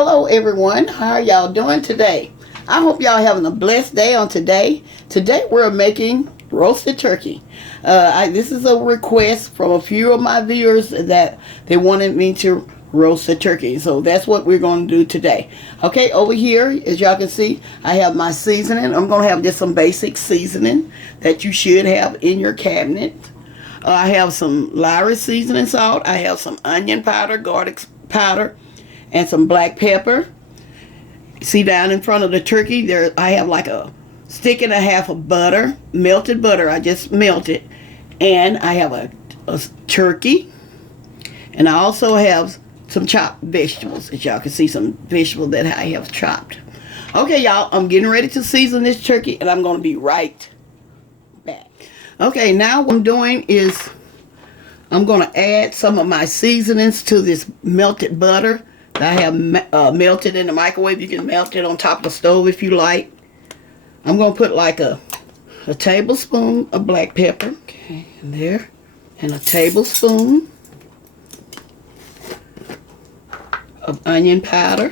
Hello everyone, how are y'all doing today? I hope y'all having a blessed day on today. Today we're making roasted turkey. This is a request from a few of my viewers that they wanted me to roast the turkey. So that's what we're going to do today. Okay, over here, as y'all can see, I have my seasoning. I'm going to have just some basic seasoning that you should have in your cabinet. I have some Lowry seasoning salt. I have some onion powder, garlic powder, and some black pepper. See down in front of the turkey there, I have like a stick and a half of butter, melted butter. I just melted, and I have a turkey, and I also have some chopped vegetables. As y'all can see, some vegetables that I have chopped. Okay, y'all, I'm getting ready to season this turkey, and I'm going to be right back. Okay, now what I'm doing is I'm going to add some of my seasonings to this melted butter that I have melted in the microwave. You can melt it on top of the stove if you like. I'm going to put like a tablespoon of black pepper, okay, in there, and a tablespoon of onion powder,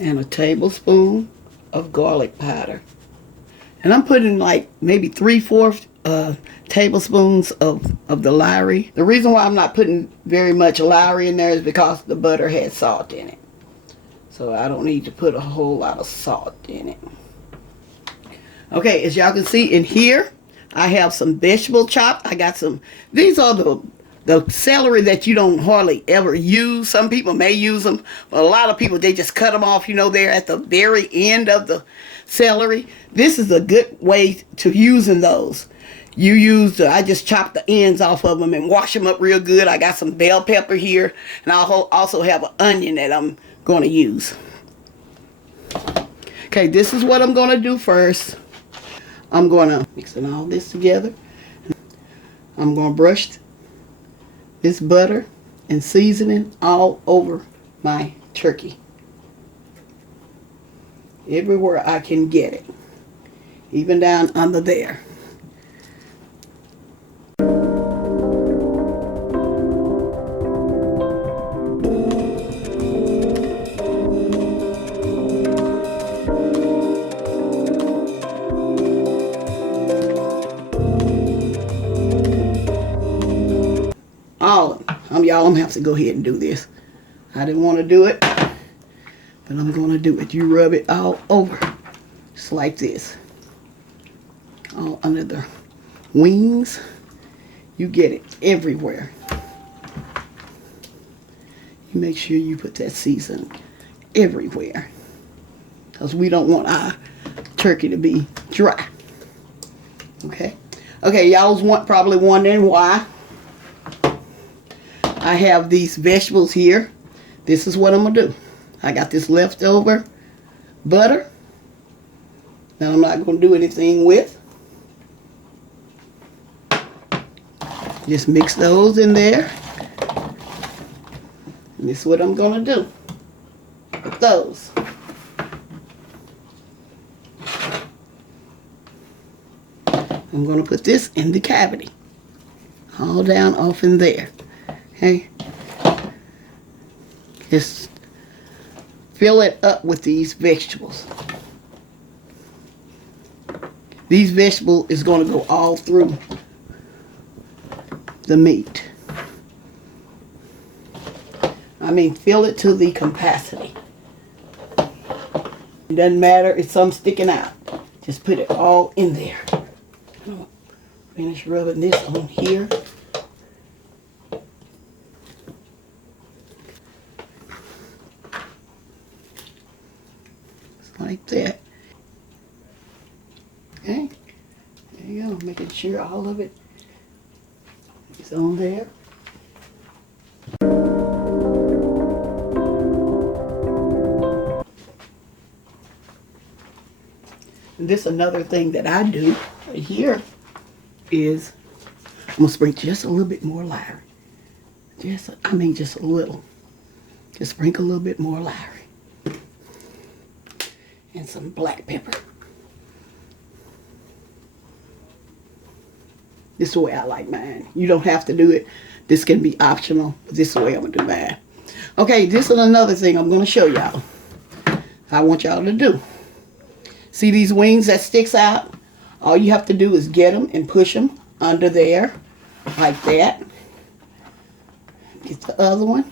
and a tablespoon of garlic powder. And I'm putting like maybe 3/4 tablespoons of the Lowry. The reason why I'm not putting very much Lowry in there is because the butter has salt in it. So I don't need to put a whole lot of salt in it. Okay, as y'all can see in here, I have some vegetable chopped. I got some, these are the celery that you don't hardly ever use. Some people may use them, but a lot of people, they just cut them off, you know, they're at the very end of the celery. This is a good way to using those. I just chop the ends off of them and wash them up real good. I got some bell pepper here, and I'll also have an onion that I'm going to use. Okay, this is what I'm going to do first. I'm going to mix all this together. I'm going to brush this butter and seasoning all over my turkey. Everywhere I can get it. Even down under there. All of them. Y'all, I'm gonna have to go ahead and do this. I didn't want to do it, but I'm gonna do it. You rub it all over, just like this. All under the wings. You get it everywhere. You make sure you put that seasoning everywhere, because we don't want our turkey to be dry. Okay. Okay, y'all probably wondering why I have these vegetables here. This is what I'm going to do. I got this leftover butter that I'm not going to do anything with. Just mix those in there. And this is what I'm going to do with those. I'm going to put this in the cavity. All down off in there. Okay, just fill it up with these vegetables. These vegetables is going to go all through the meat. I mean, fill it to the capacity. It doesn't matter if some sticking out. Just put it all in there. I'm finish rubbing this on here. Like that. Okay, there you go. Making sure all of it is on there. And this another thing that I do right here is I'm gonna sprinkle just a little bit more Lowry. Just a little. Just sprinkle a little bit more Lowry. And some black pepper. This is the way I like mine. You don't have to do it. This can be optional, but this is the way I'm going to do mine. Okay, this is another thing I'm going to show y'all. I want y'all to do. See these wings that sticks out? All you have to do is get them and push them under there like that. Get the other one.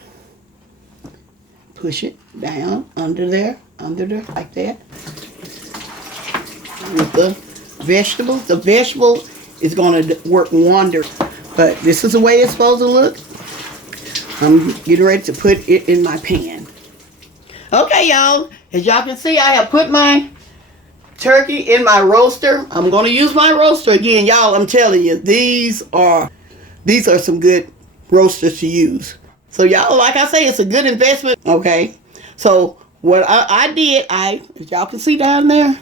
Push it down under there like that. With the vegetables, the vegetable is going to work wonders. But this is the way it's supposed to look. I'm getting ready to put it in my pan. Okay, y'all. As y'all can see, I have put my turkey in my roaster. I'm going to use my roaster again. Y'all, I'm telling you, these are some good roasters to use. So y'all, like I say, it's a good investment. Okay. So what I did, as y'all can see down there,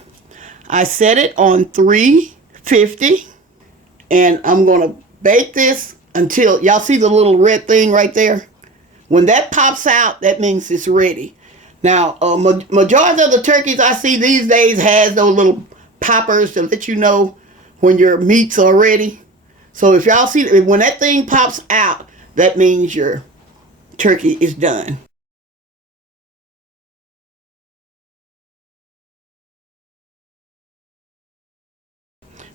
I set it on 350. And I'm going to bake this until, y'all see the little red thing right there? When that pops out, that means it's ready. Now, majority of the turkeys I see these days has those little poppers to let you know when your meats are ready. So if y'all see, when that thing pops out, that means your turkey is done.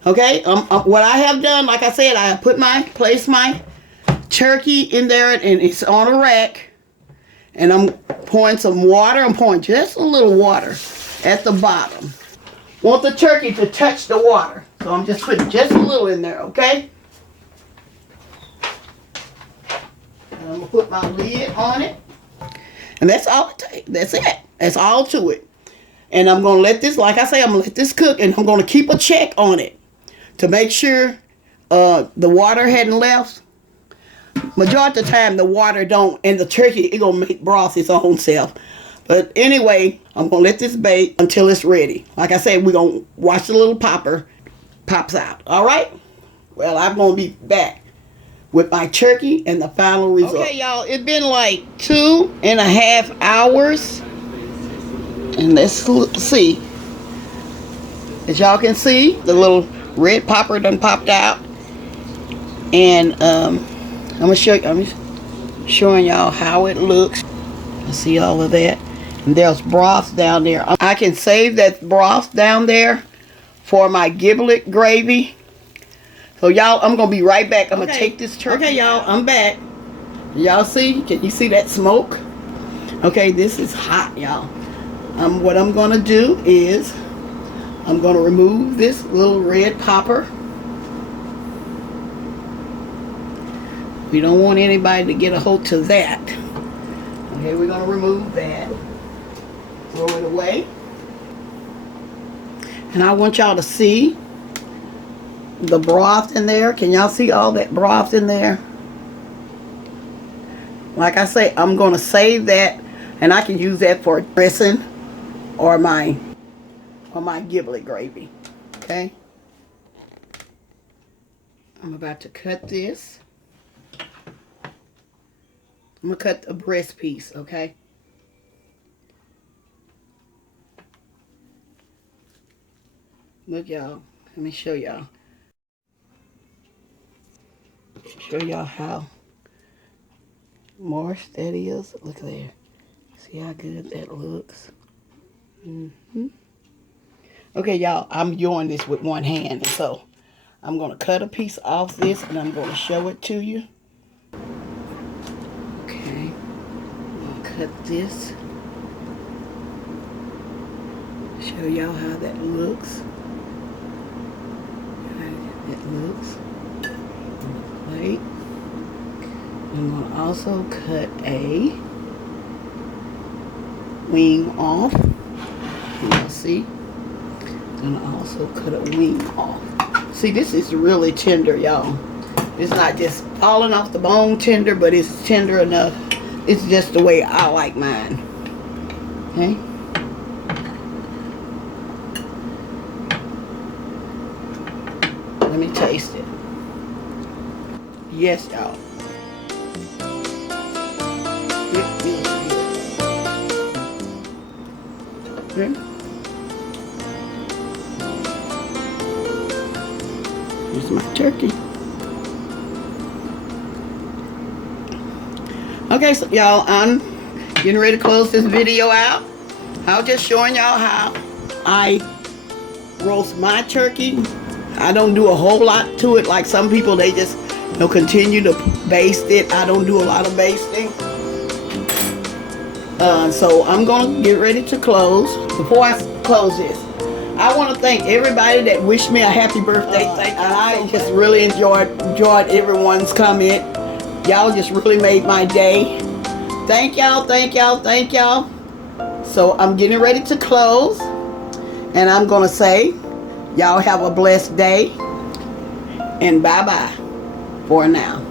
Okay, what I have done, like I said, I have placed my turkey in there, and it's on a rack. And I'm pouring some water. I'm pouring just a little water at the bottom. Want the turkey to touch the water. So I'm just putting just a little in there, okay? And I'm going to put my lid on it. And that's all it takes. That's it. That's all to it. And I'm going to let this, like I say, I'm going to let this cook. And I'm going to keep a check on it to make sure the water hadn't left. Majority of the time the water don't, and the turkey, it gonna make broth its own self. But anyway, I'm gonna let this bake until it's ready. Like I said, we're gonna watch the little popper pops out. All right? Well, I'm gonna be back with my turkey and the final result. Okay, y'all, it's been like 2.5 hours. And let's see. As y'all can see, the little red popper done popped out. And I'm gonna show you. I'm showing y'all how it looks. I see all of that. And there's broth down there. I can save that broth down there for my giblet gravy. So y'all, I'm gonna be right back. I'm gonna take this turkey. Okay, y'all, I'm back. Y'all see? Can you see that smoke? Okay, this is hot, y'all. What I'm gonna do is I'm gonna remove this little red popper. We don't want anybody to get a hold to that. Okay, we're going to remove that. Throw it away. And I want y'all to see the broth in there. Can y'all see all that broth in there? Like I say, I'm going to save that, and I can use that for dressing or my giblet gravy. Okay? I'm about to cut this. I'm going to cut the breast piece, okay? Look, y'all. Let me show y'all. Show y'all how moist that is. Look there. See how good that looks? Okay, y'all. I'm doing this with one hand. So, I'm going to cut a piece off this, and I'm going to show it to you. Cut this. Show y'all how that looks. How it looks on the plate. I'm going to also cut a wing off. Y'all see? I'm going to also cut a wing off. See, this is really tender, y'all. It's not just falling off the bone tender, but it's tender enough. It's just the way I like mine. Okay? Let me taste it. Yes, y'all. It feels good. Okay? Here's my turkey. Okay, so y'all, getting ready to close this video out. I was just showing y'all how I roast my turkey. I don't do a whole lot to it like some people. They just continue to baste it. I don't do a lot of basting. So I'm gonna get ready to close. Before I close this, I want to thank everybody that wished me a happy birthday. And I just really enjoyed everyone's comment. Y'all just really made my day. Thank y'all, thank y'all, thank y'all. So I'm getting ready to close, and I'm gonna say, y'all have a blessed day, and bye-bye for now.